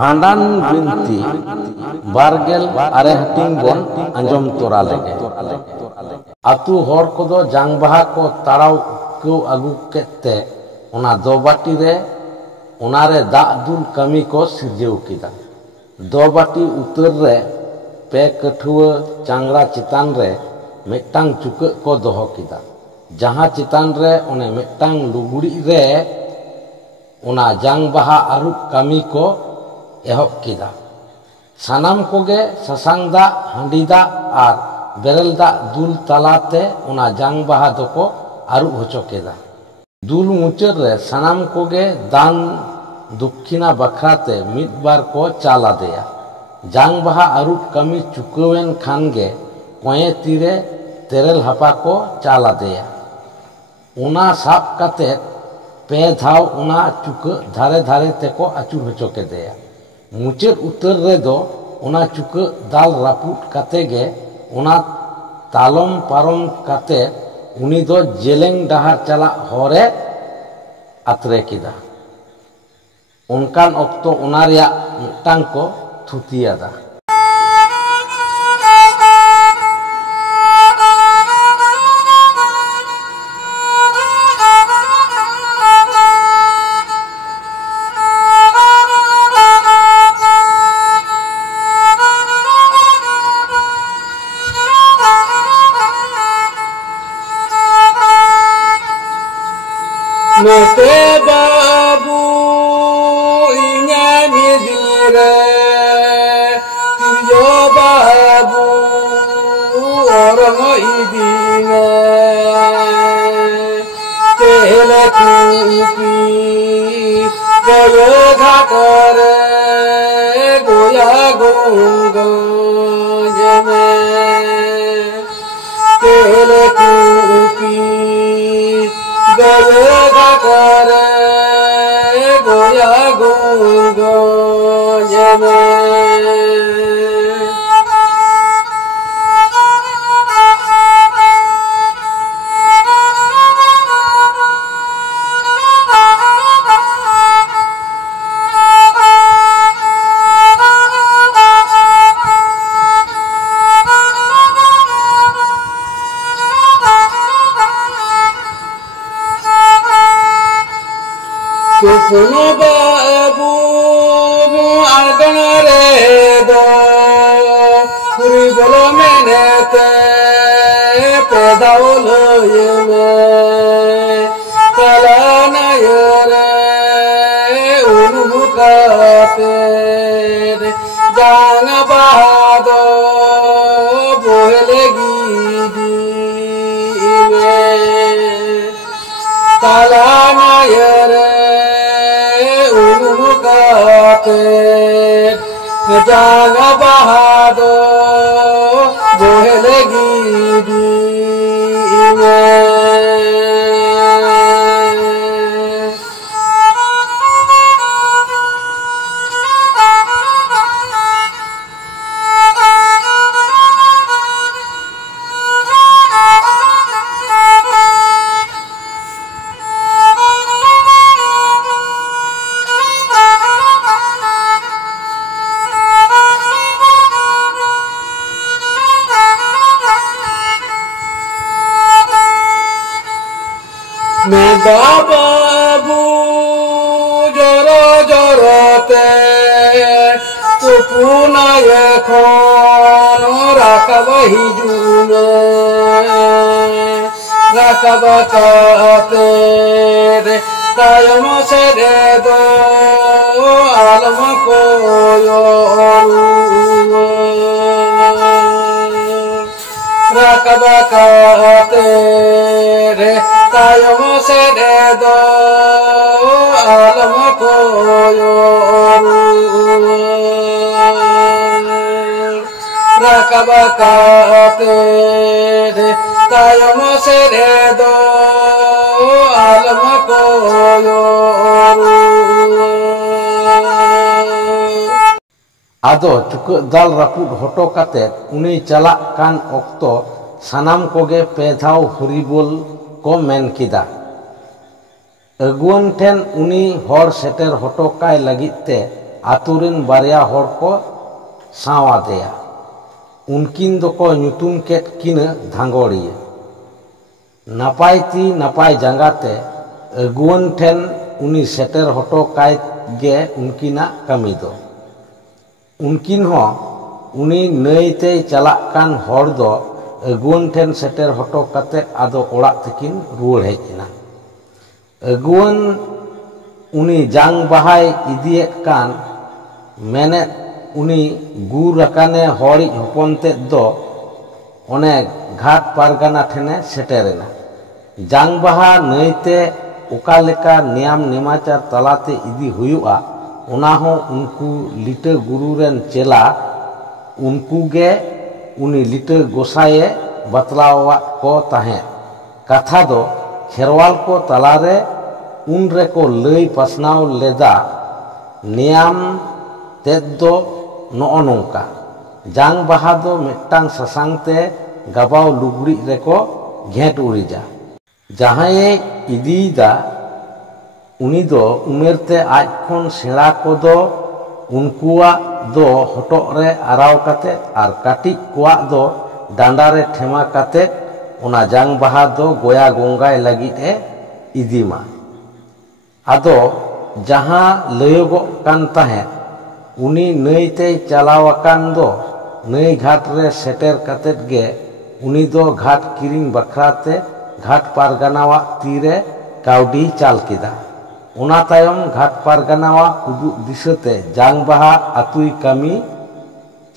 भांडान बिनती बारगेल आरे हटिंग बन अंजम तोरा लेगे आतु हर कोदो जांग बाहा को ताड़ाव को आगु केते ओना दोबाटी रे ओनारे दा दुल कमी को सिरजेव किदा दोबाटी उतर रे पे कठुआ चांगड़ा चितान रे मिट्टांग चुक को दोहो किदा जहां चितान रे ओने मिट्टांग लुगुड़ी रे ओना जांग बाहा आरु कमी को एहब किदा सानाम कोगे ससांग दा हांडी दा आर बेरल दा दुल तालाते ओना जांग बाहा दोको आरु होचो केदा दुल मुचर रे सानाम कोगे दान दक्षिणा बखराते मिद बार को चाला देया जांग बाहा आरु कमी चुकवेन खानगे कोये तीरे तेरेल हपा को चाला देया ओना साप काते पे धाव ओना चुक धारे धारे ते को अचुर होचो के देया मुचेद उतर रे दो ओना चुक दाल रापुट काते गे ओना तालम पारम काते उनी दो जेलेंग डहार चला होरे आतरे किदा उनकान ऑक्तो ओना रिया मिट्टांग को थुतियादा Mete babu inyani dire, tijo babu orang idina, tehele kupi goya dhakare goya gongo jeme, tehele kupi goya करे गोया गोगो जमे सुनो बाबू आगन रे दो पूरी बोलो मैंने ते पैदाओ लो ये में कला नयरे उन्मुखाते जान बहादो बोलेगी दी में कला नयरे जागा बहादो बोलेगी दी मैं बाबू जरो जरो ते तू पुना ये खोनो राकब हिजुने राकब काते रे तायम से दे दो आलम को योरू राकब काते रे तायम से दे दो आलम को रकब काते रे तायम से दे दो आलम को आदो चुक दाल रापुट हटो काते उनी चला कान ऑक्तो सानाम कोगे पेधाव हरिबोल को मेन किदा अगुवन ठेन उनी हर सेटर हटो काय लगित ते ᱟᱛᱩᱨᱮᱱ ᱵᱟᱨᱭᱟ ᱦᱚᱲ ᱠᱚ ᱥᱟᱶ ᱟᱫᱮᱭᱟ᱾ ᱩᱱᱠᱤᱱ ᱫᱚᱠᱚ ᱧᱩᱛᱩᱢ ᱠᱮᱫ ᱠᱤᱱᱟᱹ ᱫᱷᱟᱸᱜᱚᱲᱤᱭᱟᱹ᱾ ᱱᱟᱯᱟᱭ ᱛᱤ ᱱᱟᱯᱟᱭ ᱡᱟᱸᱜᱟ ᱛᱮ ᱟᱹᱜᱩᱣᱟᱹᱱ ᱴᱷᱮᱱ ᱩᱱᱤ ᱥᱮᱴᱮᱨ ᱦᱚᱴᱚ ᱠᱟᱭ ᱜᱮ ᱩᱱᱠᱤᱱᱟᱜ ᱠᱟᱹᱢᱤ ᱫᱚ᱾ ᱩᱱᱠᱤᱱ ᱦᱚᱸ ᱩᱱᱤ ᱱᱟᱹᱭ ᱛᱮᱭ ᱪᱟᱞᱟᱜ ᱠᱟᱱ ᱦᱚᱲ ᱫᱚ ᱟᱹᱜᱩᱣᱟᱹᱱ ᱴᱷᱮᱱ ᱥᱮᱴᱮᱨ ᱦᱚᱴᱚ ᱠᱟᱛᱮᱫ ᱟᱫᱚ ᱚᱲᱟᱜ ᱛᱮᱠᱤᱱ ᱨᱩᱣᱟᱹᱲ ᱦᱮᱡ ᱮᱱᱟ᱾ ᱟᱹᱜᱩᱣᱟᱹᱱ ᱩᱱᱤ ᱡᱟᱝ ᱵᱟᱦᱟᱭ ᱤᱫᱤᱭᱮᱫ ᱠᱟᱱ ᱢᱮᱱᱮᱫ ᱩᱱᱤ ᱜᱩᱨ ᱟᱠᱟᱱᱮ ᱦᱚᱲᱤᱡ ᱦᱚᱯᱚᱱ ᱛᱮᱫ ᱫᱚ ᱚᱱᱮ ᱜᱷᱟᱴ ᱯᱟᱨᱜᱟᱱᱟ ᱴᱷᱮᱱᱮ ᱥᱮᱴᱮᱨᱮᱱᱟ᱾ ᱡᱟᱝ ᱵᱟᱦᱟ ᱱᱟᱹᱭᱛᱮ ᱚᱠᱟ ᱞᱮᱠᱟ ᱱᱮᱭᱟᱢ ᱱᱮᱢᱟᱪᱟᱨ ᱛᱟᱞᱟᱛᱮ ᱤᱫᱤ ᱦᱩᱭᱩᱜᱼᱟ ᱚᱱᱟ ᱦᱚᱸ उनको लिटा गुरु रेन चेला उनकुगे उनी लिटा गोसाये बतलावात को ताहें कथा दो खेरवाल को तलारे उन रे को लई पसनाव लेदा नियम तेद दो नॉ नोंका जांग बहा दो मिट्टांग ससांग ते गबाव लुगड़ी रे को घेट उड़ीजा जहां इदीदा उनी दो उमेर ते आज खन सेड़ा को दो उनकुआ दो हटोक रे आराव काते आर काटी कुआ दो डांडा रे ठेमा काते उना जांग बहा दो गोया गोंगाय लगी ए इदीमा आदो जहां लयोगो कान ताहे उनी नई ते चलावाकान दो नई घाट रे सेटेर काते गे उनी दो घाट किरिंग बखराते घाट पारगानावा तीरे काउडी चाल किदा उना तायम घाट पारगानावा उदुग दिशते जांग बहा अतुई कमी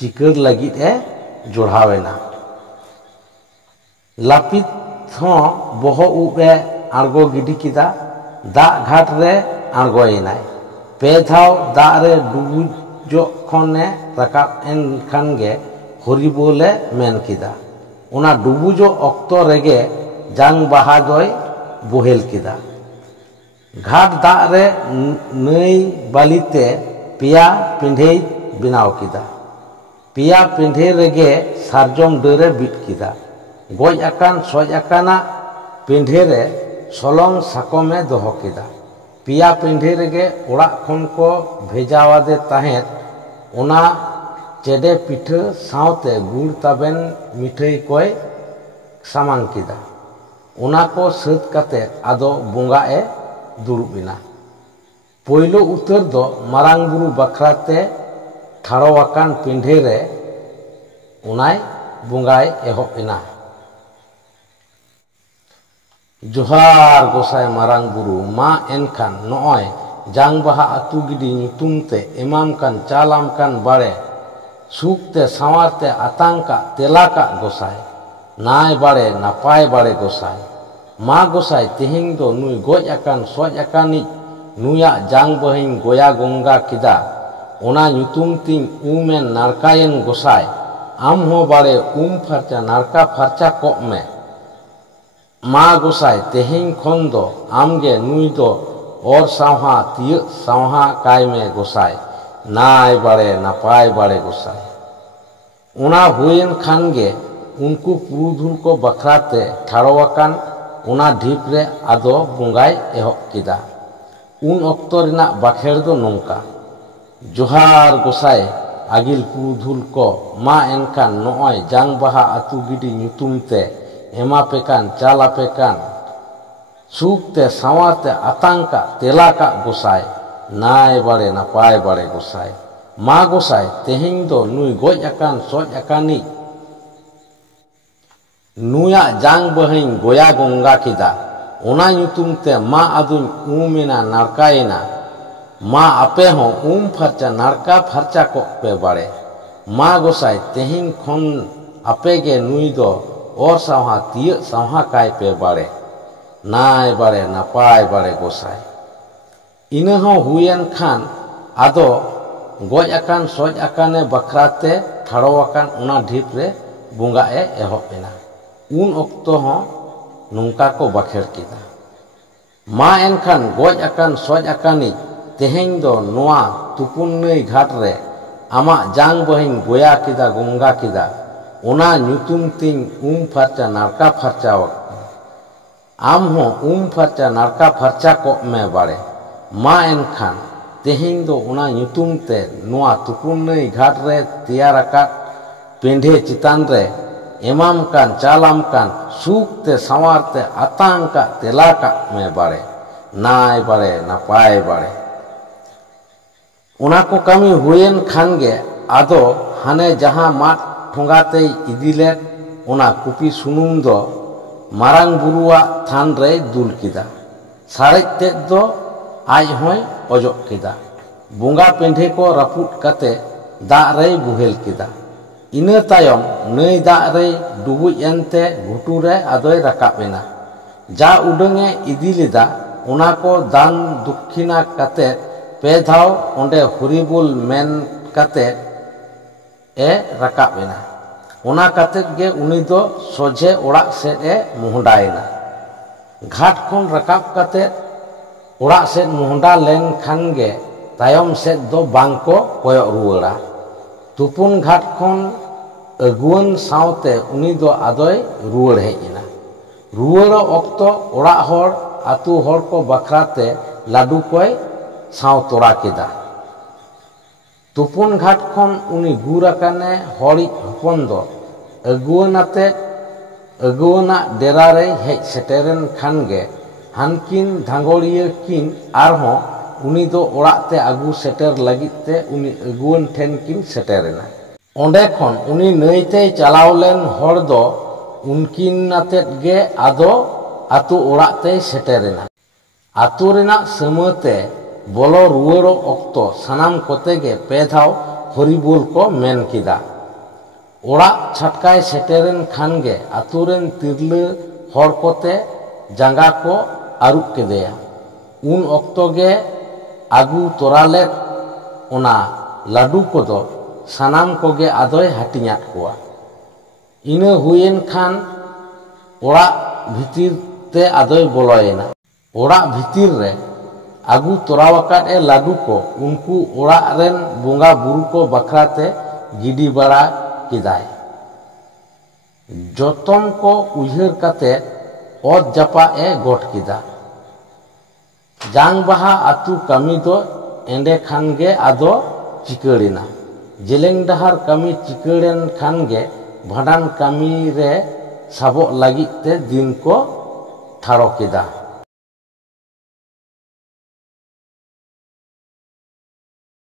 चिकर लगित ए जोड़ावेना लापित हों बहो उबे आर्गो गिडी किदा दा घाट रे आर्गोयनाय पे धाव दा रे डुबुजो खने रकाब एन खानगे हरि बोले मेन किदा उना डुबुजो ऑक्तो रेगे जांग बहा दोय बोहेल किदा घाट दा रे नई बालीते पिया पिंढे बिनाव किदा पिया पिंढे रेगे सारजम डरे बिट किदा गोज आकान सोज आकाना पिंढे रे सोलंग साकोमे दोहो किदा पिया पिंढे रेगे ओड़ा खन को भेजावादे ताहेत उना चेडे पिठे सावते गुड़ ताबेन मिठाई कोय सामांग किदा उना को सत काते आदो बोंगा ए दुरुबिना पोइलो उतर दो मारांग बुरु बखराते ठाड़ोवाकान पिंढे रे उनाय बोंगाय एहोबिना जोहार गोसाय मारांग बुरु मा एनखान नॉय जांग बहा अतु गिडी नुतुमते एमाम कान चालाम कान बाड़े सुखते सावारते आतांका तेलाका गोसाय नाय बाड़े नापाय बाड़े गोसाय मा गोसाय तेहिंग दो नुई गोज आकान सोज आकानी नुया जांग बहिं गोया गोंगा किदा ओना नुतुम तिंग उमेन नारकायन गोसाय आम हो बाड़े फरचा नारका फरचा को में मा गोसाय तेहिंग खन दो आमगे नुई दो और सावहा तिय सावहा काय में गोसाय नाय बाड़े नापाय बाड़े गोसाय उना हुएन खानगे उनको पुरुधुल को बखराते ठाड़ोवाकान उना ढीप रे आदो बोंगाय एहोब किदा उन ऑक्तो रिना बाखेड़ दो नोंका जोहार गोसाय आगिल पुरुधुल को मा एनखान नॉय जांग बहा अतु गिडी नुतुमते एमा पेकान चाला पेकान सुखते सावाते आतांका तेलाका गोसाय नाय बाड़े नापाय बाड़े गोसाय मा गोसाय तेहिंग दो नुई गोज आकान सोज आकानी नुया जांग बहिं गोया गोंगा किदा ओना नुतुमते मा आदुन उमेना नारकायना मा आपे हो फरचा नारका फरचा को पे बाड़े मा गोसाय तेहिंग खन आपे गे नुई दो और सावहा तिय सावहा काय पे बाड़े नाय बाड़े नापाय बाड़े गोसाय इना हो हुयन खान आदो गोज आकान सोज आकाने बखराते ठाड़ो आकान उना ढीप रे बोंगा ए एहोबेना उन ऑक्तो हो नोंका को बाखेड़ किदा मा एनखान गोज आकान सोज आकानी तेहेंग दो नोआ तुपुन नई घाट रे आमा जांग बहिं गोया किदा गोंगा किदा ओना नुतुम तिंग फरचा नारका फरचा आम हो फरचा नारका फरचा को में बाड़े मा एनखान तेहें दो उना nyutum ते नुआ तुपुन नई घाट रे तैयार आकाद पेंढे चितान रे एमाम कान चालाम कान सुख ते सवार ते आतांग का तेला का में बारे नाय बारे नापाय बारे उना को कमी हुएन खानगे आदो हाने जहां माट ठोंगाते इदिले उना कुपी सुनुम दो मारांग बुरुआ थान रे दुल किदा सारेज ते दो आज होय अजोक किदा बुंगा पेंढे को रपुट कते दा रे बुहेल किदा इना तायम नई दा रे डुबुज एनते घुटू रे आदोय राकाबेना जा उडंगे इदी लेदा उना को दान दक्षिणा कते पे धाव ओंडे हुरिबुल मेन कते ए राकाबेना उना कते गे उनी दो सोझे ओड़ा सेद ए मुहडायना घाट खन राकाब कते ओड़ा सेद मुहडा लेन खान गे तायम सेद दो बांको कोयक रुवाड़ा तुपुन घाट खन अगुवन सावते उनी दो आदोय रुवाड़ हेजना रुवाड़ ऑक्तो ओड़ा होड़ आतु होड़ को बखराते लाडू कोय साव तोड़ा केदा तुपुन घाट खन उनी गुराकाने होड़ी हपन दो अगुवनाते अगुवना डेरा रे हेज सेटेरन खान गे हानकिन धांगोड़िया किन आरहों उनी दो ओड़ाते आगु सेटर लगिते उनी अगुवन ठेन किन सेटेरना ओंडे खन उनी नईते चलावलेन होड़ दो उनकिन नातेत गे आदो आतु ओड़ाते सेटेरना आतु रेना समते बोलो रुवाड़ो ऑक्तो सनाम कोते गे पे धाव हरिबोल को मेन किदा ओड़ा छटकाय सेटेरन खान गे आतुरेन तिरले होड़ कोते जांगा को आरुप केदेया उन ऑक्तो गे आगु तोराले उना लाडू को दो सनाम को गे आदोय हाटियात कोआ इना हुएन खान ओड़ा भितिर ते आदोय बोलोयना ओड़ा भितिर रे आगु तोरावकात ए लाडू को उनको ओड़ा रेन बुंगा बुरु को बखराते गिडी बड़ा किदाय जतन को उहर काते ओद जापा ए गोट किदा जांग बाहा आतु कमी दो एंडे खान गे आदो चिकड़िना जेलेंग डहार कमी चिकड़ेन खान गे भाडान कमी रे साबो लगी ते दिन को ठारो किदा।